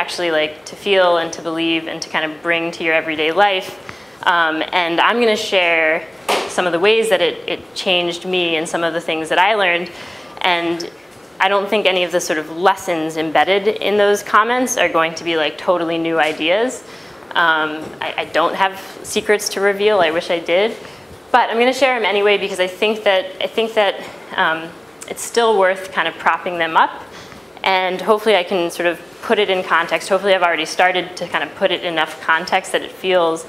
actually like to feel and to believe and to kind of bring to your everyday life. And I'm going to share some of the ways that it changed me and some of the things that I learned. And I don't think any of the sort of lessons embedded in those comments are going to be like totally new ideas. I don't have secrets to reveal. I wish I did. But I'm going to share them anyway because I think that it's still worth kind of propping them up. And hopefully I can sort of put it in context. Hopefully I've already started to kind of put it in enough context that it feels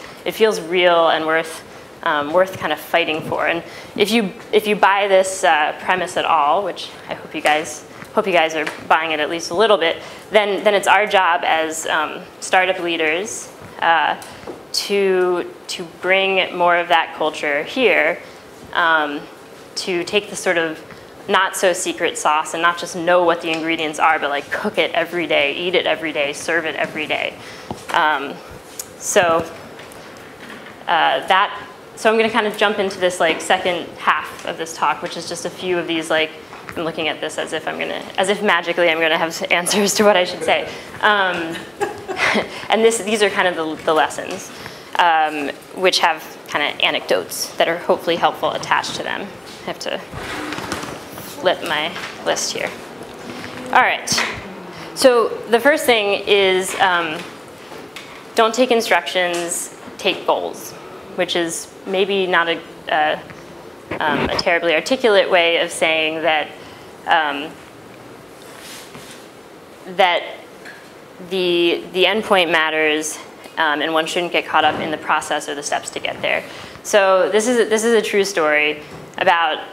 real and worth kind of fighting for. And if you buy this premise at all, which I hope you guys are buying it at least a little bit, then it's our job as startup leaders to bring more of that culture here, to take the sort of not so secret sauce and not just know what the ingredients are, but like cook it every day, eat it every day, serve it every day. So I'm going to kind of jump into this like second half of this talk, which is just a few of these like, I'm looking at this as if magically I'm going to have answers to what I should say. And these are kind of the lessons, which have kind of anecdotes that are hopefully helpful attached to them. I have to flip my list here. All right. So the first thing is don't take instructions, take goals, which is maybe not a terribly articulate way of saying that that the endpoint matters, and one shouldn't get caught up in the process or the steps to get there. So this is a true story. About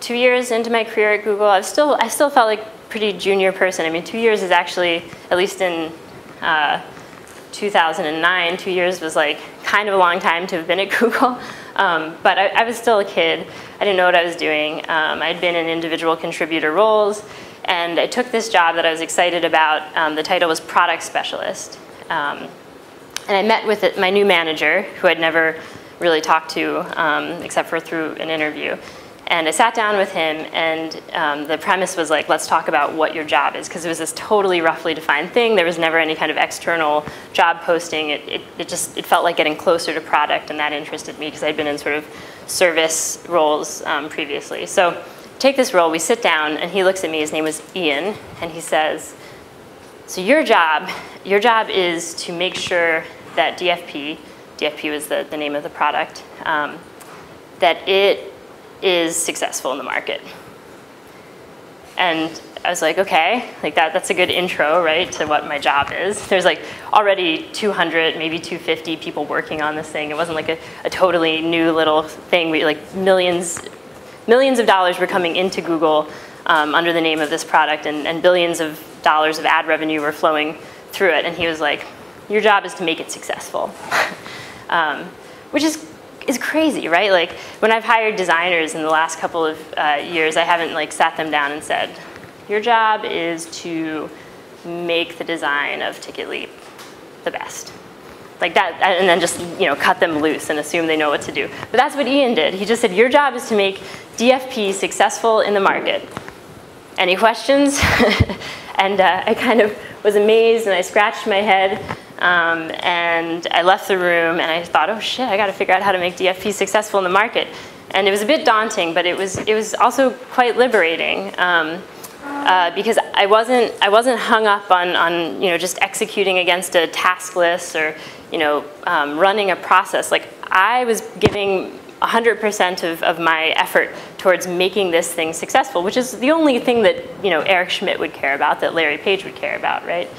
2 years into my career at Google, I still felt like a pretty junior person. I mean, 2 years is actually, at least in 2009, 2 years was like kind of a long time to have been at Google. But I was still a kid. I didn't know what I was doing. I'd been in individual contributor roles. And I took this job that I was excited about. The title was product specialist. And I met with my new manager, who I'd never really talked to except for through an interview. And I sat down with him, and the premise was like, let's talk about what your job is, because it was this totally roughly defined thing. There was never any kind of external job posting. It felt like getting closer to product, and that interested me because I'd been in sort of service roles previously. So take this role, we sit down, and he looks at me, his name was Ian, and he says, so your job is to make sure that DFP was the name of the product, that it is successful in the market. And I was like, okay, like that's a good intro, right, to what my job is. There's like already 200, maybe 250 people working on this thing. It wasn't like a totally new little thing. We like millions of dollars were coming into Google under the name of this product, and billions of dollars of ad revenue were flowing through it. And he was like, your job is to make it successful, which is crazy, right? Like when I've hired designers in the last couple of years, I haven't like sat them down and said, your job is to make the design of Ticketleap the best. Like that, and then just cut them loose and assume they know what to do. But that's what Ian did. He just said, your job is to make DFP successful in the market. Any questions? And I kind of was amazed, and I scratched my head. And I left the room, and I thought, oh shit, I got to figure out how to make DFP successful in the market. And it was a bit daunting, but it was also quite liberating because I wasn't hung up on just executing against a task list or running a process. Like I was giving 100% of my effort towards making this thing successful, which is the only thing that Eric Schmidt would care about, that Larry Page would care about, right?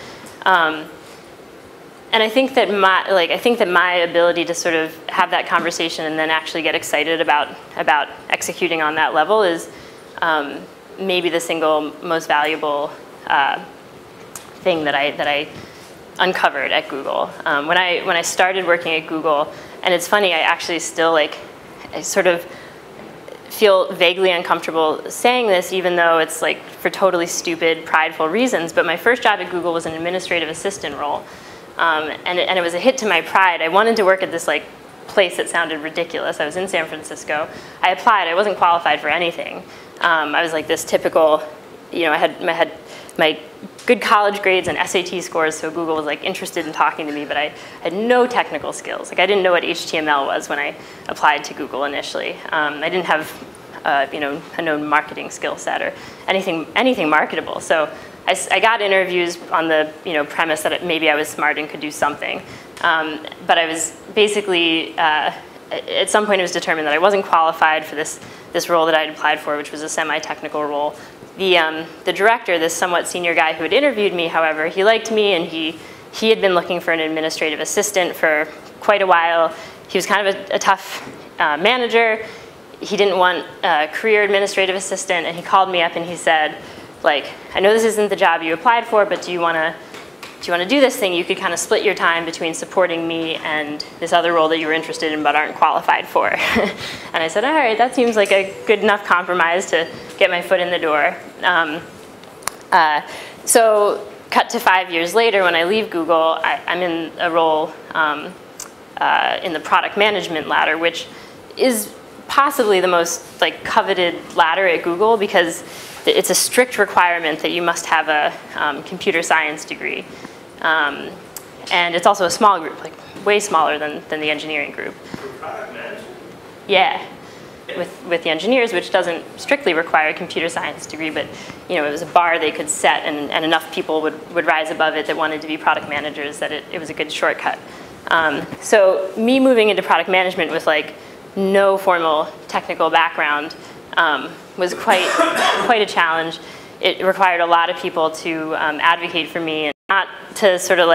And I think that my ability to sort of have that conversation and then actually get excited about executing on that level is maybe the single most valuable thing that I uncovered at Google. When I started working at Google, and it's funny, I actually still I sort of feel vaguely uncomfortable saying this, even though it's like for totally stupid, prideful reasons. But my first job at Google was an administrative assistant role. And it was a hit to my pride. I wanted to work at this place that sounded ridiculous. I was in San Francisco. I applied. I wasn't qualified for anything. I was like this typical, I had my good college grades and SAT scores, so Google was like interested in talking to me, but I had no technical skills. Like I didn't know what HTML was when I applied to Google initially. I didn't have a known marketing skill set or anything marketable. So I got interviews on the premise that maybe I was smart and could do something. But I was basically, at some point it was determined that I wasn't qualified for this role that I had applied for, which was a semi-technical role. The director, this somewhat senior guy who had interviewed me, however, he liked me, and he had been looking for an administrative assistant for quite a while. He was kind of a tough manager. He didn't want a career administrative assistant, and he called me up and he said, like, I know this isn't the job you applied for, but do you want to do this thing? You could kind of split your time between supporting me and this other role that you were interested in but aren't qualified for. And I said, all right, that seems like a good enough compromise to get my foot in the door. So cut to 5 years later, when I leave Google, I'm in a role in the product management ladder, which is possibly the most coveted ladder at Google because it's a strict requirement that you must have a computer science degree. And it's also a small group, like way smaller than the engineering group. Product management? Yeah, with the engineers, which doesn't strictly require a computer science degree, but it was a bar they could set, and enough people would rise above it that wanted to be product managers that it was a good shortcut. So me moving into product management with no formal technical background was quite a challenge. It required a lot of people to advocate for me, and not to sort of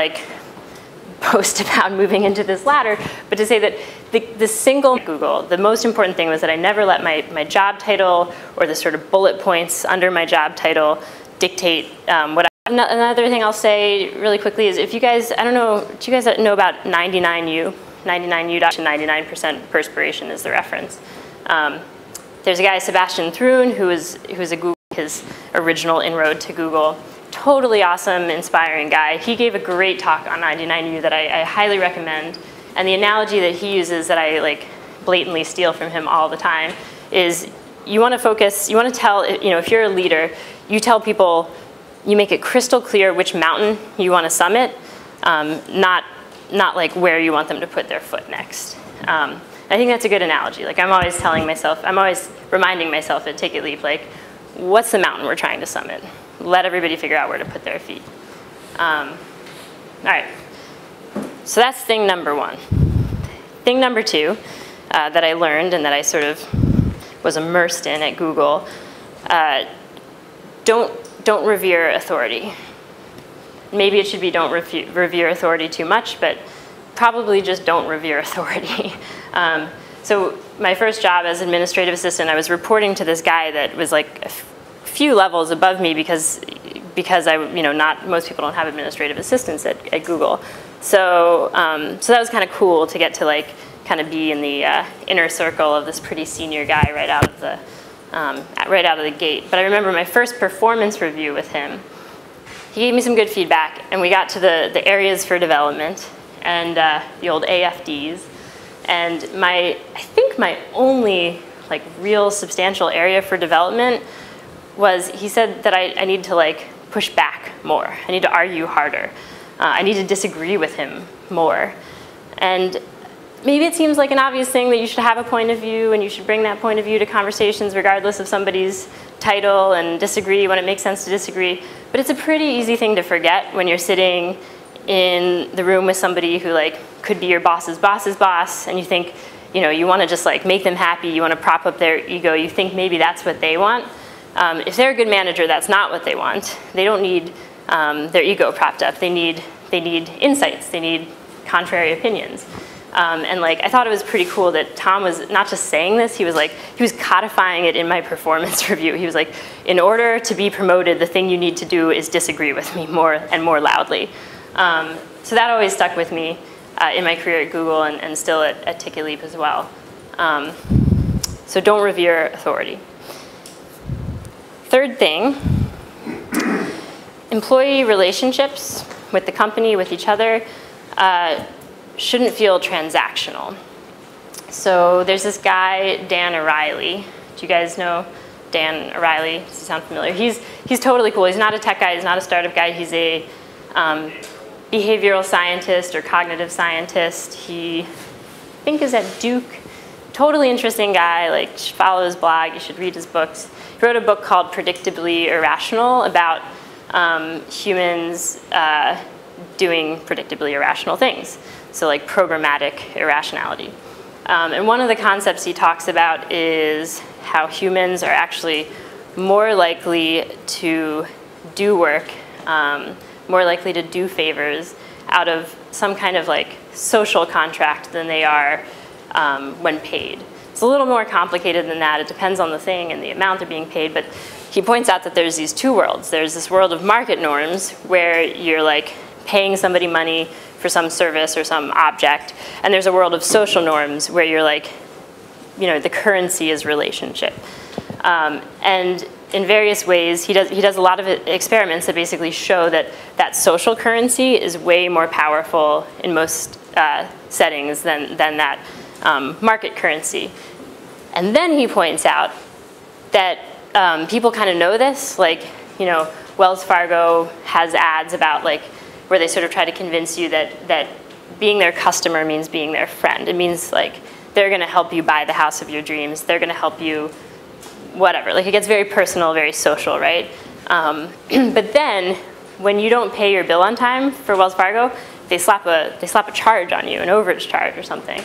boast about moving into this ladder, but to say that the single Google, the most important thing was that I never let my job title or the sort of bullet points under my job title dictate what I. Another thing I'll say really quickly is if you guys, I don't know, do you guys know about 99U? 99% perspiration is the reference. There's a guy, Sebastian Thrun, who was a Google, his original inroad to Google. Totally awesome, inspiring guy. He gave a great talk on 99U that I highly recommend. And the analogy that he uses that I blatantly steal from him all the time is you want to focus, you want to tell, if you're a leader, you tell people, you make it crystal clear which mountain you want to summit, not where you want them to put their foot next. I think that's a good analogy. I'm always telling myself, I'm always reminding myself at Ticketleap, what's the mountain we're trying to summit? Let everybody figure out where to put their feet. All right, so that's thing number one. Thing number two that I learned and that I sort of was immersed in at Google, don't revere authority. Maybe it should be don't revere authority too much, but probably just don't revere authority. So my first job as administrative assistant, I was reporting to this guy that was a few levels above me because I, not most people don't have administrative assistants at Google. So so that was kind of cool to get to kind of be in the inner circle of this pretty senior guy right out of the gate. But I remember my first performance review with him. He gave me some good feedback, and we got to the areas for development and the old AFDs. And I think my only real substantial area for development was he said that I need to push back more. I need to argue harder. I need to disagree with him more. And maybe it seems like an obvious thing that you should have a point of view and you should bring that point of view to conversations regardless of somebody's title and disagree when it makes sense to disagree. But it's a pretty easy thing to forget when you're sitting in the room with somebody who could be your boss's boss, and you think, you want to just make them happy, you want to prop up their ego, you think maybe that's what they want. If they're a good manager, that's not what they want. They don't need their ego propped up. They need insights. They need contrary opinions. And I thought it was pretty cool that Tom was not just saying this, he was codifying it in my performance review. He was in order to be promoted, the thing you need to do is disagree with me more and more loudly. So that always stuck with me in my career at Google and still at Ticketleap as well. So don't revere authority. Third thing, employee relationships with the company, with each other, shouldn't feel transactional. So there's this guy, Dan O'Reilly. Do you guys know Dan O'Reilly. Does he sound familiar? He's totally cool. He's not a tech guy. He's not a startup guy. He's a behavioral scientist or cognitive scientist. He, I think, is at Duke. Totally interesting guy. Like, follow his blog. You should read his books. He wrote a book called Predictably Irrational about humans doing predictably irrational things. So like programmatic irrationality. And one of the concepts he talks about is how humans are actually more likely to do work, more likely to do favors out of some kind of like social contract than they are when paid. It's a little more complicated than that. It depends on the thing and the amount they're being paid, but he points out that there's these two worlds. There's this world of market norms where you're like paying somebody money for some service or some object, and there's a world of social norms where you're like, you know, the currency is relationship. And in various ways, he does a lot of experiments that basically show that that social currency is way more powerful in most settings than that market currency. And then he points out that people kind of know this, like, you know, Wells Fargo has ads about like where they sort of try to convince you that being their customer means being their friend. It means like they're going to help you buy the house of your dreams. They're going to help you whatever. Like it gets very personal, very social, right? But then when you don't pay your bill on time for Wells Fargo, they slap a charge on you, an overage charge or something.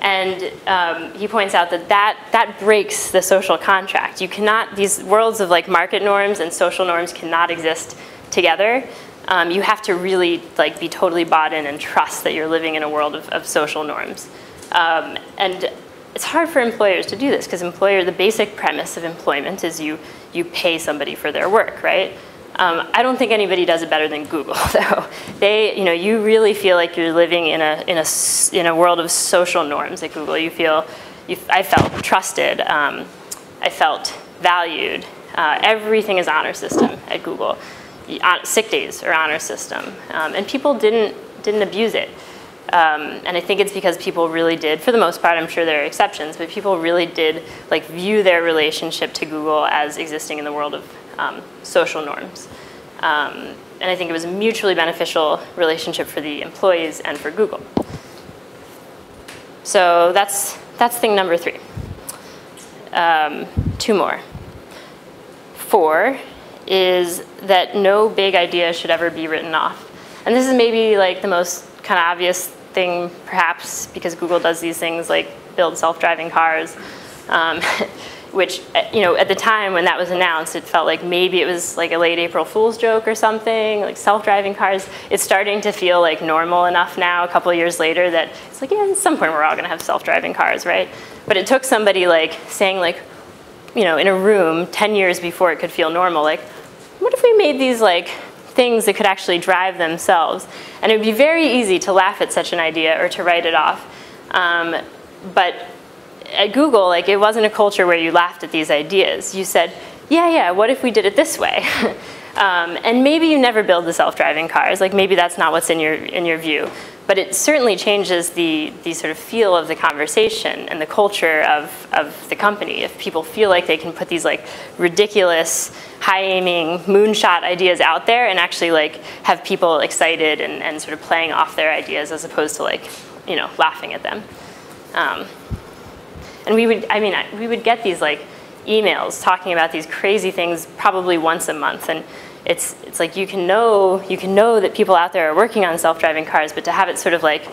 And he points out that breaks the social contract. You cannot, these worlds of like market norms and social norms cannot exist together. You have to really like be totally bought in and trust that you're living in a world of social norms. And it's hard for employers to do this because the basic premise of employment is you pay somebody for their work, right? I don't think anybody does it better than Google, though. You really feel like you're living in a world of social norms at Google. I felt trusted. I felt valued. Everything is honor system at Google. Sick days are honor system, and people didn't abuse it. And I think it's because people really did, for the most part, I'm sure there are exceptions, but people really did like view their relationship to Google as existing in the world of social norms. And I think it was a mutually beneficial relationship for the employees and for Google. So that's thing number 3. 2 more. 4 is that no big idea should ever be written off. And this is maybe like the most kind of obvious thing, perhaps, because Google does these things like build self-driving cars, which, at the time when that was announced, it felt like maybe it was like a late April Fool's joke or something, like self-driving cars. It's starting to feel like normal enough now, a couple of years later, that it's like, yeah, at some point we're all going to have self-driving cars, right? But it took somebody like saying like, in a room 10 years before it could feel normal, like, what if we made these like things that could actually drive themselves? And it would be very easy to laugh at such an idea or to write it off. But at Google, like, it wasn't a culture where you laughed at these ideas. You said, yeah, what if we did it this way? And maybe you never build the self-driving cars. Like, maybe that's not what's in your view. But it certainly changes the sort of feel of the conversation and the culture of the company. If people feel like they can put these like ridiculous, high-aiming, moonshot ideas out there and actually like have people excited and sort of playing off their ideas as opposed to like, laughing at them. And we would get these like emails talking about these crazy things probably once a month, and it's like you can know that people out there are working on self-driving cars, but to have it sort of like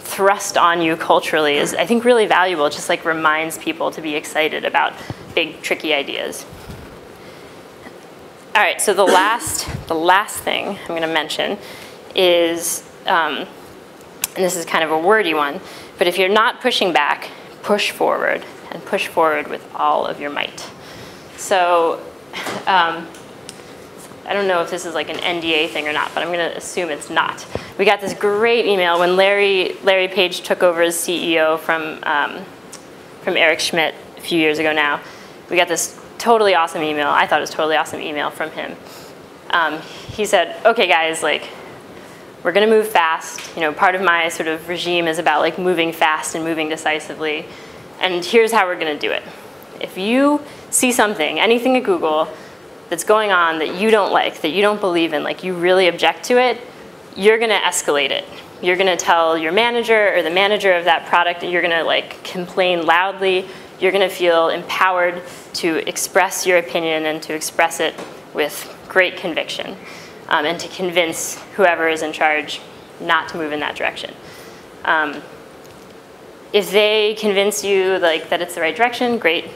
thrust on you culturally is, I think, really valuable. It just like reminds people to be excited about big, tricky ideas. All right, so the last thing I'm going to mention is, and this is kind of a wordy one, but if you're not pushing back, push forward, and push forward with all of your might. So I don't know if this is like an NDA thing or not, but I'm going to assume it's not. We got this great email when Larry Page took over as CEO from Eric Schmidt a few years ago now. We got this totally awesome email. I thought it was a totally awesome email from him. He said, okay, guys, like, we're going to move fast. Part of my sort of regime is about like moving fast and moving decisively. And here's how we're going to do it. If you see something, anything at Google that's going on that you don't like, that you don't believe in, like you really object to it, you're gonna escalate it. You're gonna tell your manager or the manager of that product, and you're gonna like complain loudly. You're gonna feel empowered to express your opinion and to express it with great conviction, and to convince whoever is in charge not to move in that direction. If they convince you like that it's the right direction, great.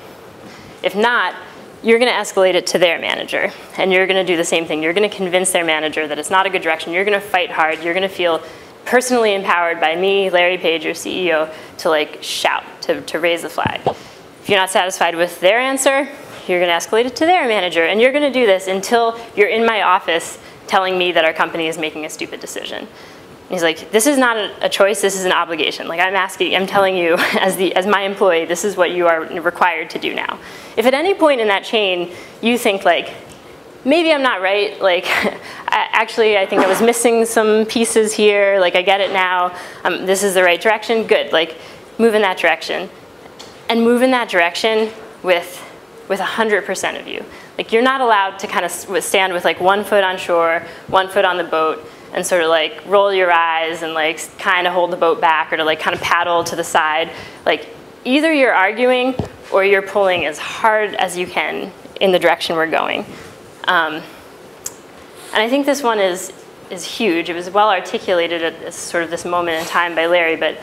If not, you're gonna escalate it to their manager, and you're gonna do the same thing. You're gonna convince their manager that it's not a good direction. You're gonna fight hard. You're gonna feel personally empowered by me, Larry Page, your CEO, to like shout, to raise the flag. If you're not satisfied with their answer, you're gonna escalate it to their manager, and you're gonna do this until you're in my office telling me that our company is making a stupid decision. He's like, this is not a choice, this is an obligation. Like I'm telling you as my employee, this is what you are required to do now. If at any point in that chain you think like, maybe I'm not right, like actually I think I was missing some pieces here, like I get it now, this is the right direction, good, like move in that direction. And move in that direction with 100% of you. Like you're not allowed to kind of stand with like 1 foot on shore, 1 foot on the boat, and sort of like roll your eyes and like kind of hold the boat back, or to like kind of paddle to the side. Like either you're arguing or you're pulling as hard as you can in the direction we're going. And I think this one is huge. It was well articulated at this, sort of this moment in time by Larry, but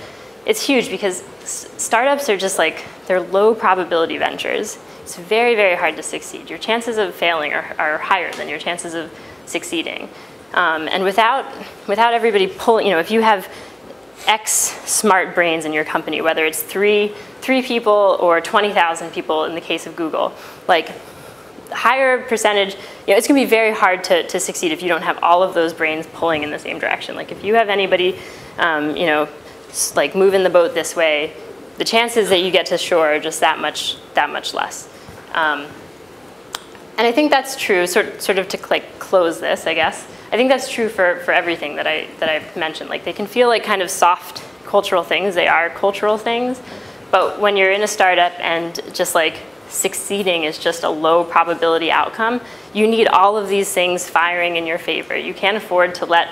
it's huge because startups are just like, they're low probability ventures. It's very, very hard to succeed. Your chances of failing are higher than your chances of succeeding. And without everybody pulling, if you have X smart brains in your company, whether it's three people or 20,000 people in the case of Google, like higher percentage, it's gonna be very hard to succeed if you don't have all of those brains pulling in the same direction. Like if you have anybody, like moving the boat this way, the chances that you get to shore are just that much less. And I think that's true, sort of to like close this, I guess. I think that's true for everything that I've mentioned. Like they can feel like kind of soft cultural things. They are cultural things. But when you're in a startup and just like succeeding is just a low probability outcome, you need all of these things firing in your favor. You can't afford to let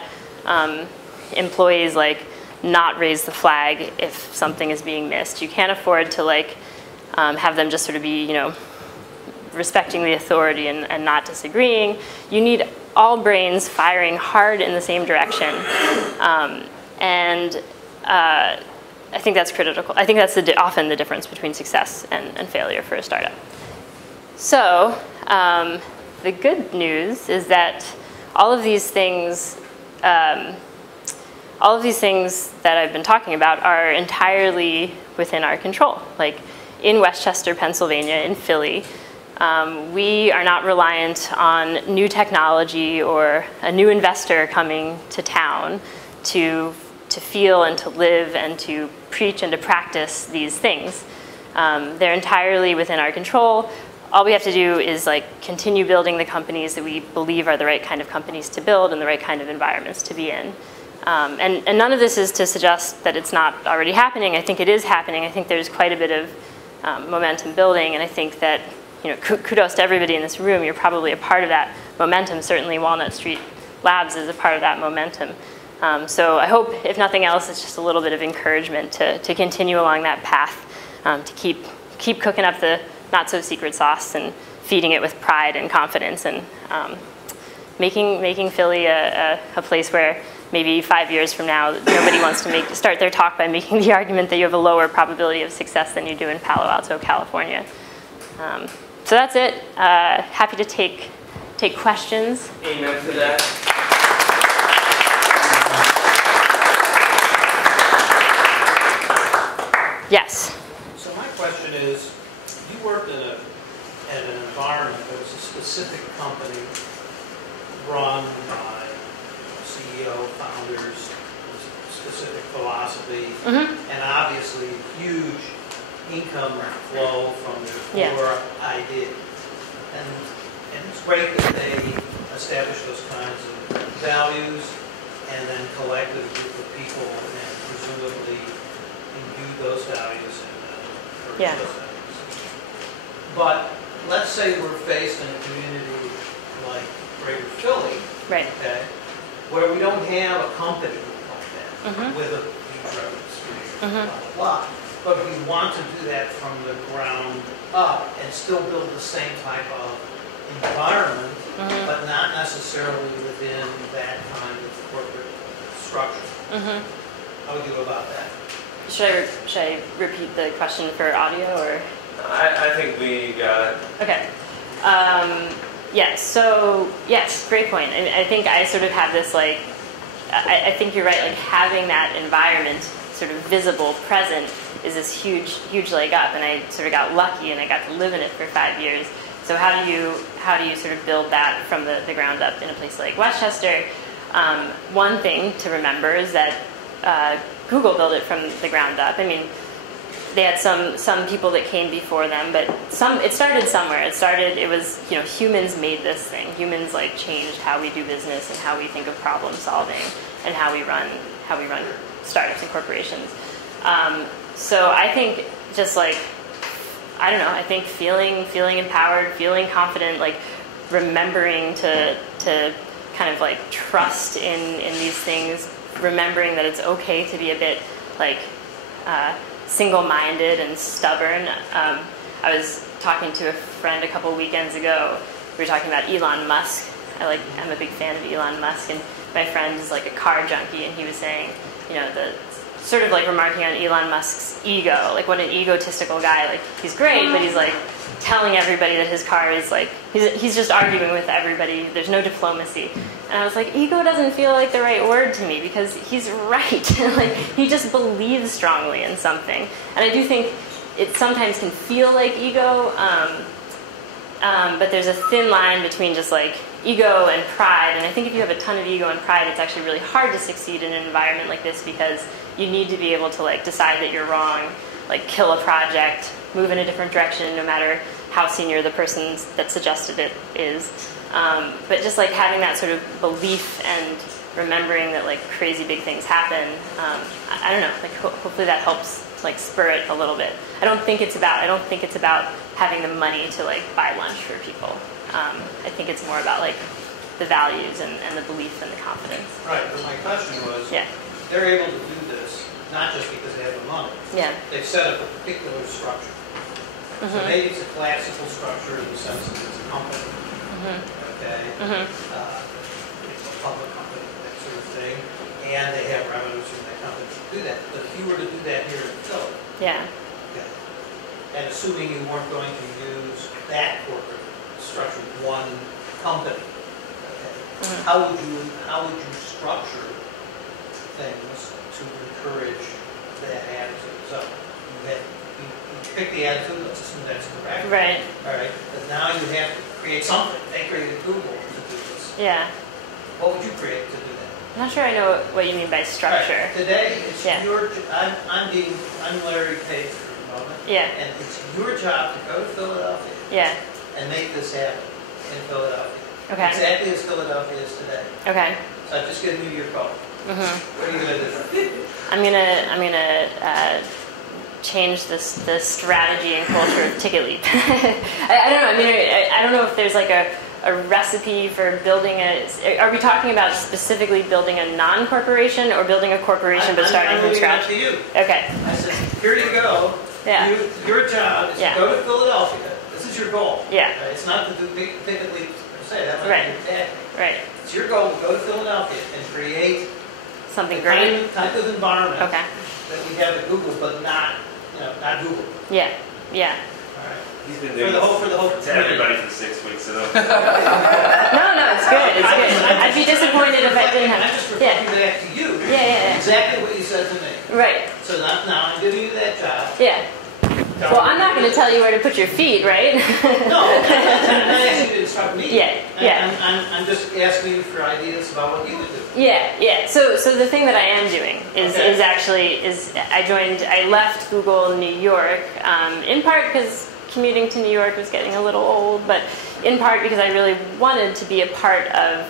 employees like not raise the flag if something is being missed. You can't afford to like have them just sort of be, respecting the authority and not disagreeing. You need all brains firing hard in the same direction. And I think that's critical. I think that's often the difference between success and failure for a startup. So the good news is that all of these things that I've been talking about are entirely within our control. Like in Westchester, Pennsylvania, in Philly, we are not reliant on new technology or a new investor coming to town to feel and to live and to preach and to practice these things. They're entirely within our control. All we have to do is like continue building the companies that we believe are the right kind of companies to build and the right kind of environments to be in. And none of this is to suggest that it's not already happening. I think it is happening. I think there's quite a bit of momentum building, and I think that kudos to everybody in this room. You're probably a part of that momentum. Certainly Walnut Street Labs is a part of that momentum. So I hope, if nothing else, it's just a little bit of encouragement to continue along that path, to keep cooking up the not-so-secret sauce and feeding it with pride and confidence, and making Philly a place where maybe 5 years from now, nobody wants to start their talk by making the argument that you have a lower probability of success than you do in Palo Alto, California. So that's it. Happy to take questions. Amen to that. Yes. So my question is, you worked in an environment that was a specific company run by CEO, founders, specific philosophy, and obviously huge income flow from their core idea. And it's great that they establish those kinds of values and then collected a group of people and presumably imbue those values and those values. But let's say we're faced in a community like Greater Philly, Right. okay, where we don't have a company like that with a huge revenue stream, blah, blah, blah. But we want to do that from the ground up and still build the same type of environment, but not necessarily within that kind of corporate structure. How would you go about that? Should I repeat the question for audio, or? I think we got it. Okay. Yeah, so, yes, great point. I think I sort of have this, like, I think you're right, like, having that environment sort of visible, present, is this huge, huge leg up, and I sort of got lucky, and I got to live in it for 5 years. So how do you sort of build that from the ground up in a place like Westchester? One thing to remember is that Google built it from the ground up. I mean, they had some people that came before them, but it started somewhere. It was, you know, humans made this thing. Humans like changed how we do business and how we think of problem solving and how we run startups and corporations. So I think just like, I don't know, I think feeling empowered, feeling confident, like remembering to kind of like trust in these things, remembering that it's okay to be a bit like single-minded and stubborn. I was talking to a friend a couple weekends ago. We were talking about Elon Musk. I'm a big fan of Elon Musk, and my friend is like a car junkie, and he was saying, you know, sort of like remarking on Elon Musk's ego, like what an egotistical guy. Like he's great, but he's like telling everybody that his car is like, he's just arguing with everybody. There's no diplomacy. And I was like, ego doesn't feel like the right word to me, because he's right. Like he just believes strongly in something. And I do think it sometimes can feel like ego, but there's a thin line between just like ego and pride. And I think if you have a ton of ego and pride, it's actually really hard to succeed in an environment like this, because you need to be able to like decide that you're wrong, like kill a project, move in a different direction, no matter how senior the person that suggested it is. But just like having that sort of belief and remembering that like crazy big things happen, I don't know, like hopefully that helps like spur it a little bit. I don't think it's about having the money to like buy lunch for people. I think it's more about like the values and the belief and the confidence. Right, but my question was, they're able to do this not just because they have the money. Yeah. They've set up a particular structure. So maybe it's a classical structure in the sense that it's a company. Okay. It's a public company, that sort of thing, and they have revenues from that company to do that. But if you were to do that here in Philly, okay, and assuming you weren't going to use that corporate structure, one company, okay, how would you structure things to encourage that attitude? So you pick the attitude, let's assume that's correct. Right. All right. But now you have to create something. They created Google to do this. Yeah. What would you create to do that? I'm not sure I know what you mean by structure. Right. Today, it's your. I'm Larry Page for the moment. Yeah. And it's your job to go to Philadelphia. Yeah. And make this happen in Philadelphia. Okay. Exactly as Philadelphia is today. Okay. So I've just given you your call. What are you going to do? I'm gonna change the strategy and culture of Ticketleap. I don't know. I mean, I don't know if there's like a recipe for building are we talking about specifically building a non-corporation or building a corporation but starting from scratch? I'm leaving it up to you. Okay. I said, here you go. Yeah. Your job is to go to Philadelphia. This is your goal. Yeah. It's not to do Ticketleap per se. That might be bad. Right. It's your goal to go to Philadelphia and create something the great. type of environment that we have at Google, but not Google. Yeah. Yeah. All right. He's been doing for the whole to everybody for 6 weeks. So. No, it's good. It's good. I'd be disappointed if I didn't have. I'm just reflecting back to you. Yeah. Exactly what you said to me. Right. So now I'm giving you that job. Yeah. Well, I'm not going to tell you where to put your feet, right? No, I'm not asking you to instruct me. Yeah. I'm just asking you for ideas about what you would do. Yeah. So the thing that I am doing is I left Google in New York, in part because commuting to New York was getting a little old, but in part because I really wanted to be a part of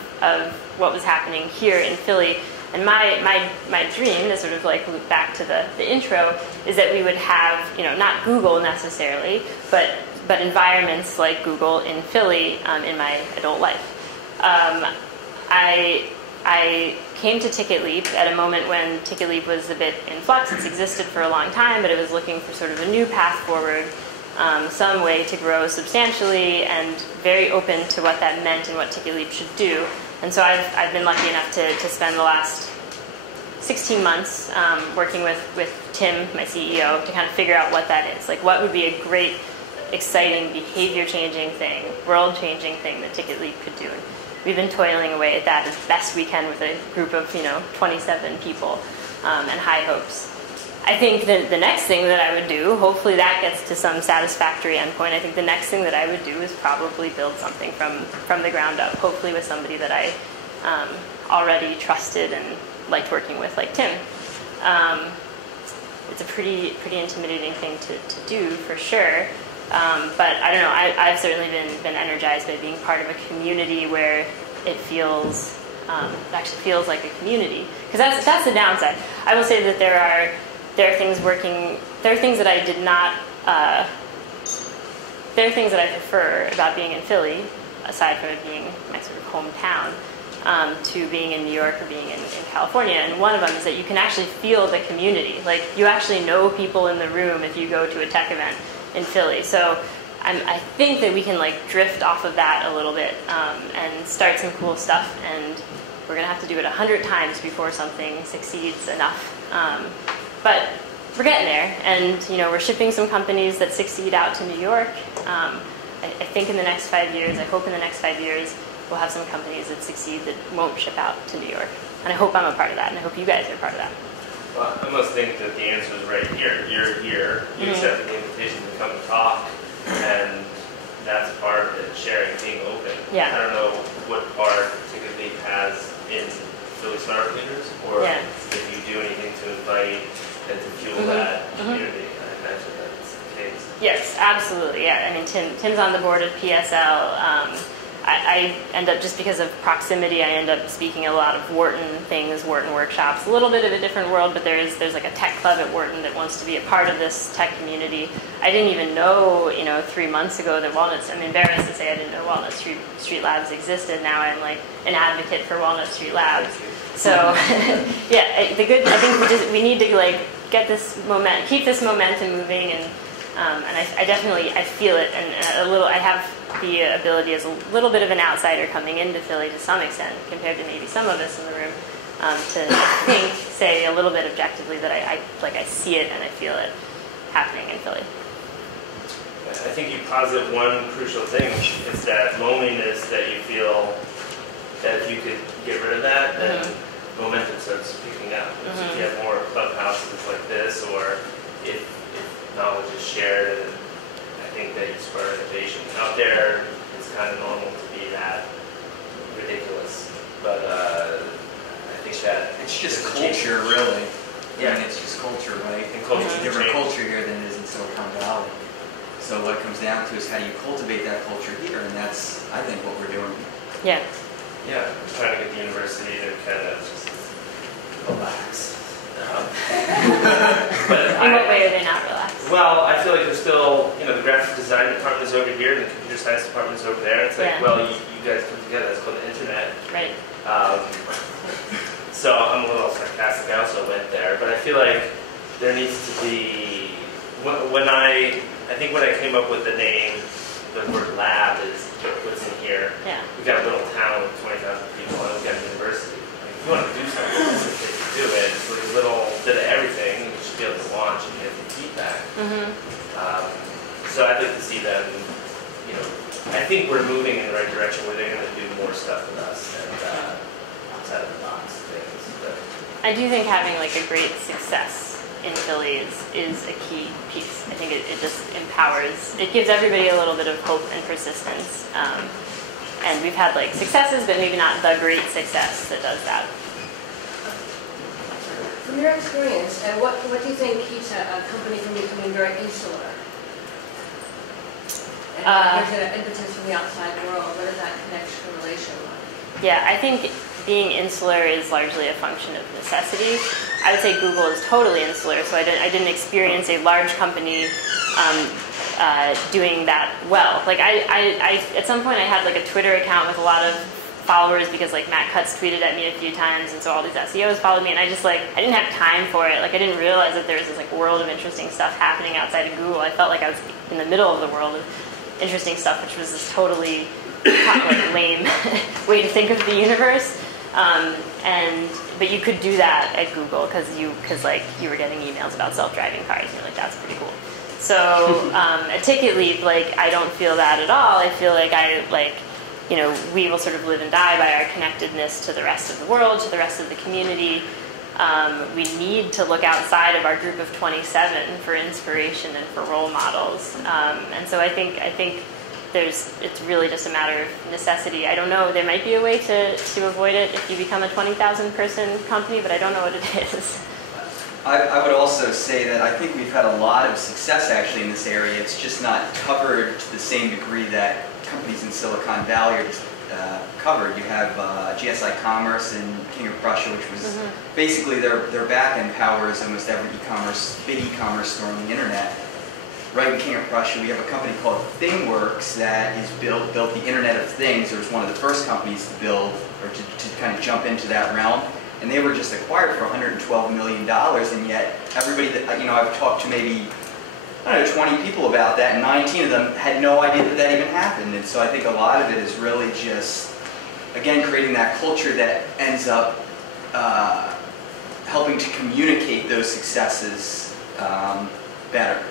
what was happening here in Philly. And my dream, to sort of like loop back to the intro, is that we would have, not Google necessarily, but but environments like Google in Philly in my adult life. I came to Ticketleap at a moment when Ticketleap was a bit in flux. It's existed for a long time, but it was looking for sort of a new path forward, some way to grow substantially, and very open to what that meant and what Ticketleap should do. And so I've been lucky enough to spend the last 16 months working with Tim, my CEO, to kind of figure out what that is. Like, what would be a great, exciting, behavior-changing thing, world-changing thing that Ticketleap could do. We've been toiling away at that as best we can with a group of 27 people and high hopes. I think that the next thing that I would do, hopefully that gets to some satisfactory endpoint, I think the next thing that I would do is probably build something from the ground up, hopefully with somebody that I already trusted and liked working with, like Tim. It's a pretty intimidating thing to do, for sure. But I don't know, I've certainly been energized by being part of a community where it feels, it actually feels like a community. Because that's the downside. I will say that there are things that I did not, there are things that I prefer about being in Philly, aside from it being my sort of hometown, to being in New York or being in California. And one of them is that you can actually feel the community. Like, you actually know people in the room if you go to a tech event in Philly. So I think that we can like drift off of that a little bit and start some cool stuff, and we're gonna have to do it 100 times before something succeeds enough. But we're getting there, and we're shipping some companies that succeed out to New York. I think in the next 5 years, I hope in the next 5 years, we'll have some companies that succeed that won't ship out to New York. And I hope I'm a part of that, and I hope you guys are part of that. Well, I must think that the answer is right here. You're here, you accepted the invitation to come and talk, and that's part of it, sharing, being open. Yeah. I don't know what part Ticketleap has in Philly Startup Leaders, or if you do anything to invite and to fuel that community. I imagine that's the case. Yes, absolutely. Yeah, I mean, Tim's on the board of PSL. I end up, just because of proximity, I end up speaking a lot of Wharton things, Wharton workshops, a little bit of a different world, but there's like a tech club at Wharton that wants to be a part of this tech community. I didn't even know, 3 months ago that I'm embarrassed to say I didn't know Walnut Street Labs existed. Now I'm like an advocate for Walnut Street Labs. So yeah, I think we need to like get this keep this momentum moving, and I definitely feel it, and I have the ability as a little bit of an outsider coming into Philly to some extent, compared to maybe some of us in the room, to say a little bit objectively that I see it and I feel it happening in Philly. I think you posit one crucial thing, is that loneliness that you feel, that if you could get rid of that, then momentum starts picking up. So if you have more clubhouses like this, or if knowledge is shared, and I think that you spur innovation. Out there, it's kind of normal to be that ridiculous, but I think that it's just culture, really. Yeah, I mean, it's just culture, right? And culture it's a different culture here than it is in Silicon Valley. So what it comes down to is how do you cultivate that culture here, and that's, I think, what we're doing. Yeah. Yeah, I'm trying to get the university to kind of just relax. But in what way are they not relaxed? Well, I feel like there's still, the graphic design department is over here, and the computer science department is over there. It's like, well, you guys come together. That's called the internet. Right. So I'm a little sarcastic. I also went there, but I feel like there needs to be. When I came up with the name, the word lab is what's in here. Yeah. We got a little town with 20,000 people, and we got a university. If you want to do something, you can do it. It's like a little bit of everything. You should be able to launch and get the feedback. So I'd like to see them, I think we're moving in the right direction where they're going to do more stuff with us and outside of the box things. But I do think having like a great success in Philly is a key piece. I think it just empowers, it gives everybody a little bit of hope and persistence. And we've had like successes, but maybe not the great success that does that. From your experience, what do you think keeps a company from becoming very insular? And gives it an impetus from the outside world? What is that connection or relation like? Yeah, I think being insular is largely a function of necessity. I would say Google is totally insular, so I didn't experience a large company doing that well. Like I at some point I had like a Twitter account with a lot of followers because like Matt Cutts tweeted at me a few times, and so all these SEOs followed me, and I just like I didn't have time for it. Like I didn't realize that there was this like world of interesting stuff happening outside of Google. I felt like I was in the middle of the world of interesting stuff, which was this totally like lame way to think of the universe. But you could do that at Google because like you were getting emails about self-driving cars, and you're like, that's pretty cool. So at Ticketleap, like I don't feel that at all. I feel like we will sort of live and die by our connectedness to the rest of the world, to the rest of the community. We need to look outside of our group of 27 for inspiration and for role models. And so I think it's really just a matter of necessity. I don't know, there might be a way to avoid it if you become a 20,000 person company, but I don't know what it is. I would also say that I think we've had a lot of success actually in this area. It's just not covered to the same degree that companies in Silicon Valley are covered. You have GSI Commerce and King of Prussia, which was basically their back-end powers almost every big e-commerce store on the internet. Right in King of Prussia, we have a company called ThingWorks that is built the Internet of Things. It was one of the first companies to build or to kind of jump into that realm. And they were just acquired for $112 million, and yet everybody that I've talked to maybe 20 people about that, and 19 of them had no idea that even happened. And so I think a lot of it is really just, again, creating that culture that ends up helping to communicate those successes better.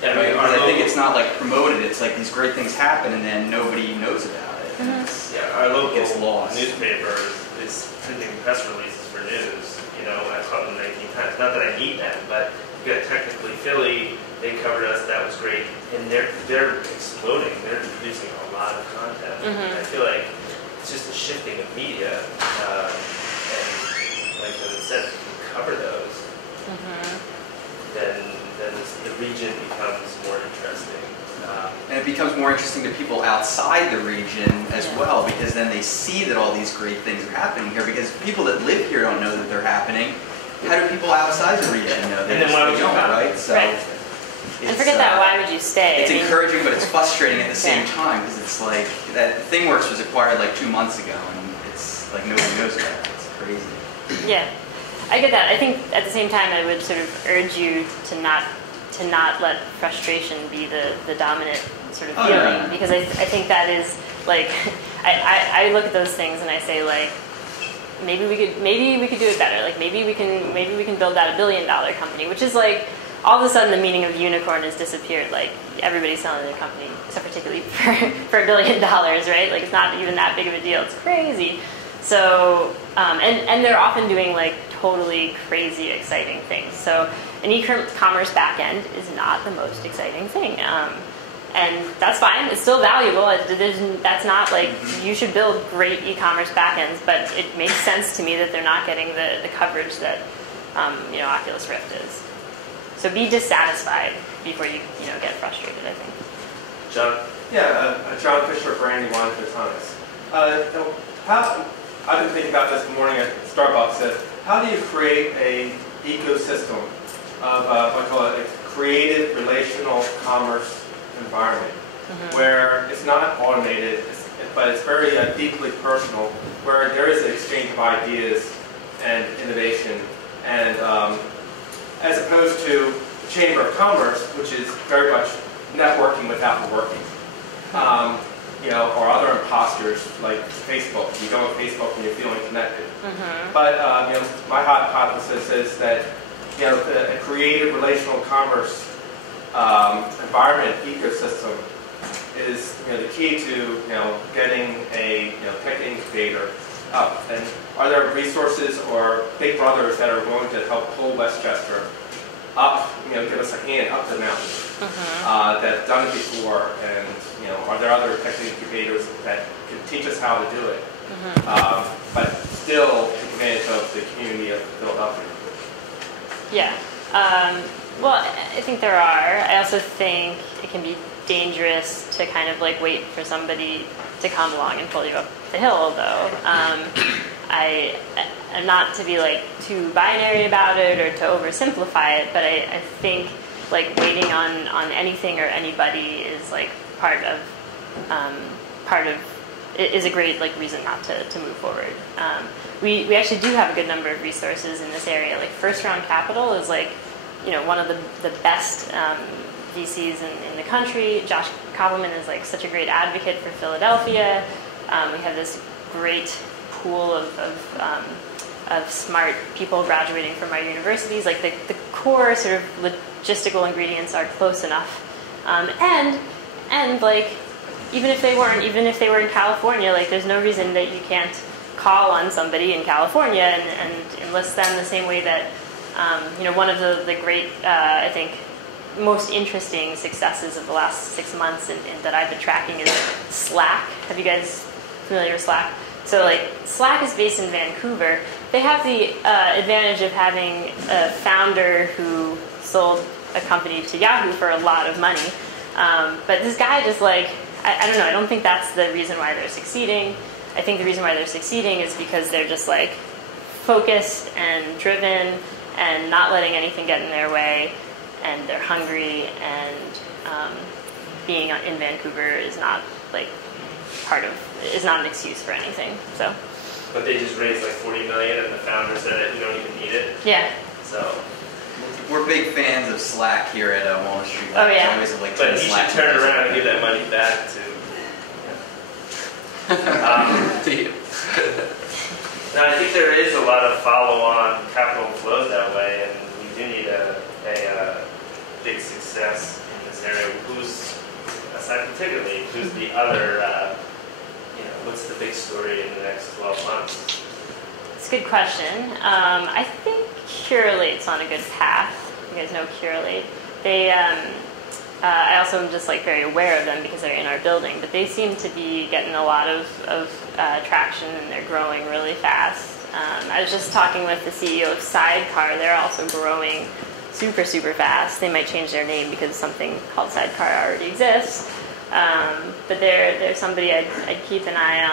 Yeah, right? Because I think it's not like promoted. It's like these great things happen, and then nobody knows about it. Our local gets lost. newspaper is printing press releases for news. I saw them 19 times. Not that I need them, but you got technically Philly. They covered us. That was great, and they're exploding. They're producing a lot of content. I feel like it's just a shifting of media, and like as I said, if you cover those, then the region becomes more interesting. And it becomes more interesting to people outside the region as well, because then they see that all these great things are happening here, because people that live here don't know that they're happening. How do people outside the region know? And then why would you come? Right? So And forget that, why would you stay? It's encouraging, but it's frustrating at the same time, because it's like, that ThingWorks was acquired like 2 months ago, and it's like nobody knows about it. It's crazy. Yeah, I get that. I think at the same time I would sort of urge you to not let frustration be the dominant sort of feeling, because I think that is like I look at those things and I say like maybe we could do it better. Like maybe we can build out $1 billion company, which is like all of a sudden the meaning of unicorn has disappeared. Like everybody's selling their company, except particularly for $1 billion, right? Like it's not even that big of a deal. It's crazy. So and they're often doing like totally crazy exciting things. So an e-commerce backend is not the most exciting thing, and that's fine. It's still valuable. That's not like you should build great e-commerce backends, but it makes sense to me that they're not getting the coverage that Oculus Rift is. So be dissatisfied before you get frustrated, I think. John? Yeah, John Fisher for Andy Wine Photonics. I've been thinking about this this morning at Starbucks. How do you create an ecosystem of what I call a creative relational commerce environment where it's not automated, but it's very deeply personal, where there is an exchange of ideas and innovation, and as opposed to the Chamber of Commerce, which is very much networking without the working. Or other imposters like Facebook. You go on Facebook and you're feeling connected. But my hypothesis is that a creative relational commerce environment ecosystem is the key to getting a tech incubator up. And are there resources or big brothers that are willing to help pull Westchester up, give us a hand up the mountain that have done it before, and are there other tech incubators that can teach us how to do it, but still take advantage of the community of Philadelphia? Yeah. Well, I think there are. I also think it can be dangerous to kind of like wait for somebody to come along and pull you up the hill, though. I'm not to be like too binary about it or to oversimplify it, but I think like waiting on anything or anybody is like part of is a great like reason not to move forward. We actually do have a good number of resources in this area. Like First Round Capital is like, you know, one of the best VCs in the country. Josh Koppelman is like such a great advocate for Philadelphia. We have this great pool of smart people graduating from our universities. Like the core sort of logistical ingredients are close enough, and like even if they were in California, like there's no reason that you can't call on somebody in California and enlist them the same way that you know, one of the great I think most interesting successes of the last 6 months and that I've been tracking is Slack. Have you guys familiar with Slack? So like Slack is based in Vancouver. They have the advantage of having a founder who sold a company to Yahoo for a lot of money. But this guy just like, I don't know, I don't think that's the reason why they're succeeding. I think the reason why they're succeeding is because they're just like focused and driven and not letting anything get in their way, and they're hungry, and being in Vancouver is not like is not an excuse for anything. So. But they just raised like $40 million, and the founder said that you don't even need it. Yeah. So. We're big fans of Slack here at Walnut Street. Oh yeah. But he should turn around and give that money back to. To you. Now, I think there is a lot of follow-on capital flows that way, and we do need a big success in this area. Who's, aside from Ticketleap, who's the other, what's the big story in the next 12 months? It's a good question. I think Curalate's on a good path. You guys know Curalate. They, I also am just like very aware of them because they're in our building, but they seem to be getting a lot of traction, and they're growing really fast. I was just talking with the CEO of Sidecar. They're also growing super, super fast. They might change their name because something called Sidecar already exists. But they're somebody I'd keep an eye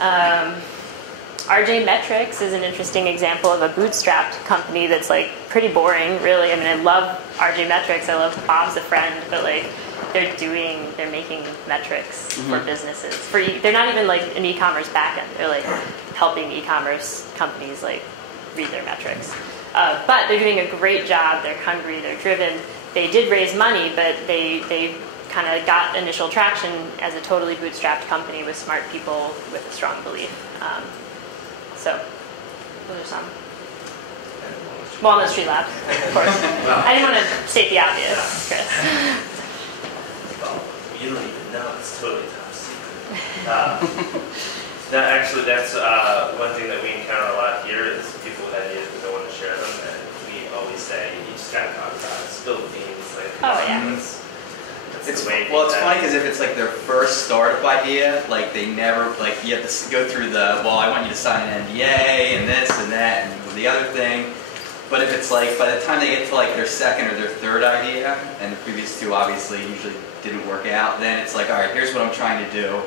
on. RJ Metrics is an interesting example of a bootstrapped company that's like pretty boring, really. I mean, I love RJ Metrics. I love Bob's a Friend, but like they're making metrics for businesses. They're not even like an e-commerce backend. They're like helping e-commerce companies like read their metrics. But they're doing a great job. They're hungry. They're driven. They did raise money, but they kind of got initial traction as a totally bootstrapped company with smart people with a strong belief. So, those are some. Walnut Street Labs, of course. I didn't want to state the obvious, Chris. Well, you don't even know. It's totally top secret. No, actually, that's one thing that we encounter a lot here is people with ideas but don't want to share them. And we always say, you just got to talk about it. Spill the beans. Like, It's funny because if it's like their first startup idea, like they never, like you have to go through the, well, I want you to sign an NDA and this and that and the other thing. But if it's like, by the time they get to like their second or their third idea, and the previous two obviously usually didn't work out, then it's like, all right, here's what I'm trying to do.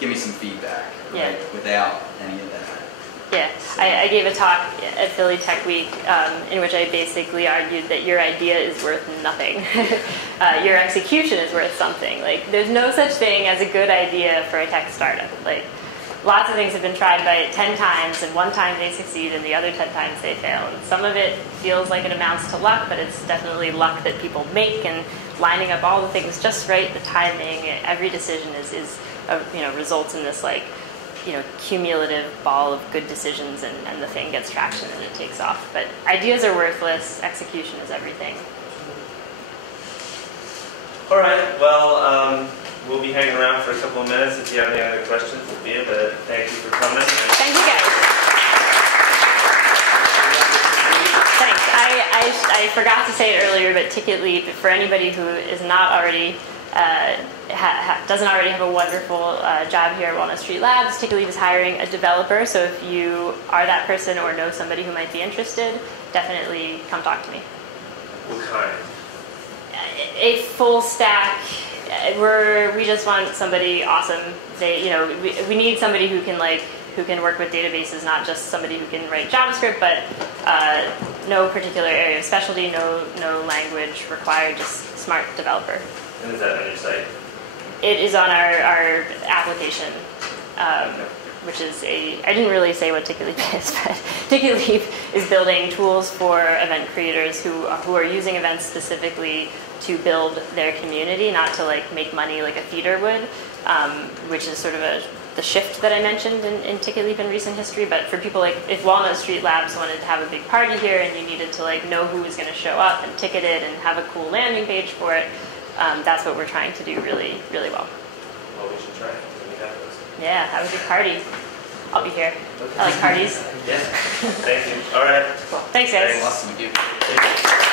Give me some feedback, right? Without any of that. Yeah, I gave a talk at Philly Tech Week in which I basically argued that your idea is worth nothing. Your execution is worth something. Like, there's no such thing as a good idea for a tech startup. Like, lots of things have been tried by 10 times, and one time they succeed, and the other 10 times they fail. And some of it feels like it amounts to luck, but it's definitely luck that people make, and lining up all the things just right, the timing, every decision is results in this like, cumulative ball of good decisions, and the thing gets traction and it takes off. But ideas are worthless. Execution is everything. All right. Well, we'll be hanging around for a couple of minutes if you have any other questions. Beah, but thank you for coming. Thank you, guys. Thanks. I forgot to say it earlier, but Ticketleap, for anybody who is not already doesn't already have a wonderful job here at Walnut Street Labs, Ticketleap is hiring a developer, so if you are that person or know somebody who might be interested, definitely come talk to me. What kind? A full stack. We just want somebody awesome. We need somebody who can work with databases, not just somebody who can write JavaScript, but No particular area of specialty, no language required, just smart developer. And is that on your site? It is on our application, which is I didn't really say what Ticketleap is, but Ticketleap is building tools for event creators who are using events specifically to build their community, not to like make money like a theater would, which is sort of the shift that I mentioned in Ticketleap in recent history. But for people like, if Walnut Street Labs wanted to have a big party here and you needed to like know who was going to show up and ticket it and have a cool landing page for it, that's what we're trying to do really, really well. Well, we should try it when we have those. Yeah, have a good party. I'll be here. I like parties. Yeah. Thank you. All right. Cool. Thanks, guys. Thanks. Awesome. Thank you.